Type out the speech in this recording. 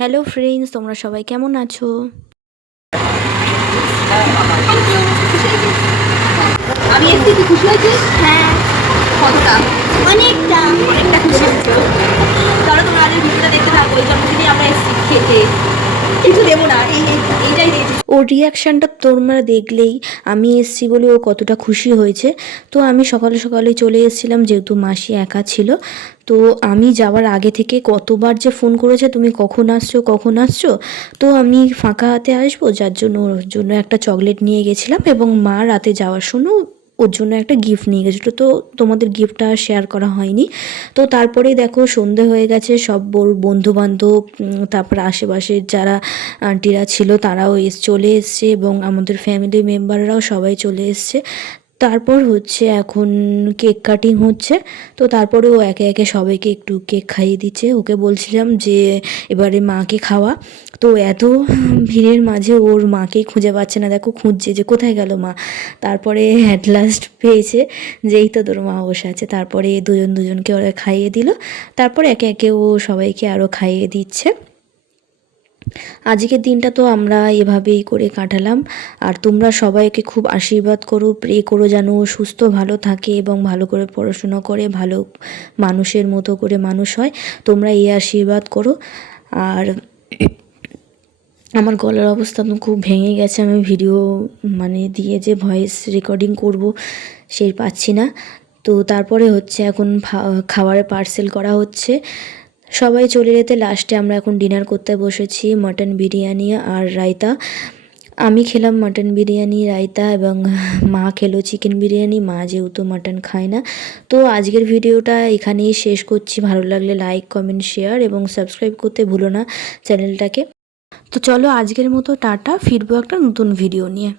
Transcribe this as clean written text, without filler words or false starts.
Hello friends, তোমরা সবাই কেমন আছো? আমি একটু কি খুশি হয়েছিস? হ্যাঁ। কতটা? অনেকটা। অনেকটা খুশি হয়েছো? চলো তোমরা আজকে ভিডিওটা দেখতে থাকো। এই জন্মদিনে আমরা এসেছি খেতে। কিছু দেবো না, এইটাই দিয়েছি। ওর রিয়াকশানটা তোমরা দেখলেই আমি এসেছি বলে ও কতটা খুশি হয়েছে। তো আমি সকালে সকালে চলে এসেছিলাম, যেহেতু মাসি একা ছিল। তো আমি যাওয়ার আগে থেকে কতবার যে ফোন করেছে, তুমি কখন আসছো কখন আসছো। তো আমি ফাঁকা হাতে আসবো, যার জন্য ওর জন্য একটা চকলেট নিয়ে গেছিলাম, এবং মা রাতে যাওয়ার সময় ওর জন্য একটা গিফট নিয়ে গেছিলো। তো তোমাদের গিফটটা শেয়ার করা হয়নি। তো তারপরেই দেখো সন্ধে হয়ে গেছে, সব বন্ধুবান্ধব, তারপর আশেপাশের যারা আন্টিরা ছিল তারাও চলে এসছে, এবং আমাদের ফ্যামিলি মেম্বাররাও সবাই চলে এসছে। তারপর হচ্ছে এখন কেক কাটিং হচ্ছে। তো তারপরে ও একে একে সবাইকে একটু কেক খাইয়ে দিচ্ছে। ওকে বলছিলাম যে এবারে মাকে খাওয়া। তো এত ভিড়ের মাঝে ওর মাকেই খুঁজে পাচ্ছে না, দেখো খুঁজছে যে কোথায় গেল মা। তারপরে অ্যাট লাস্ট পেয়েছে, যেই তো তোর মা বসে আছে। তারপরে দুজনকে ওরা খাইয়ে দিল। তারপর একে একে ও সবাইকে আরও খাইয়ে দিচ্ছে। আজকের দিনটা তো আমরা এভাবেই করে কাটালাম। আর তোমরা সবাইকে খুব আশীর্বাদ করো, প্রে করো যেন ও সুস্থ ভালো থাকে এবং ভালো করে পড়াশোনা করে ভালো মানুষের মতো করে মানুষ হয়। তোমরা এই আশীর্বাদ করো। আর আমার গলার অবস্থা তো খুব ভেঙে গেছে, আমি ভিডিও দিয়ে যে ভয়েস রেকর্ডিং করব সেই পাচ্ছি না। তো তারপরে হচ্ছে এখন খাবারের পার্সেল করা হচ্ছে। সবাই চলে যেতে লাস্টে আমরা এখন ডিনার করতে বসেছি। মাটন বিরিয়ানি আর রায়তা। আমি খেলাম মাটন বিরিয়ানি রায়তা, এবং মা খেলো চিকেন বিরিয়ানি। মা যেহেতু মাটন খায় না। তো আজকের ভিডিওটা এখানেই শেষ করছি। ভালো লাগলে লাইক কমেন্ট শেয়ার এবং সাবস্ক্রাইব করতে ভুলো না চ্যানেলটাকে। তো চলো আজকের মতো টাটা, ফিরবো একটা নতুন ভিডিও নিয়ে।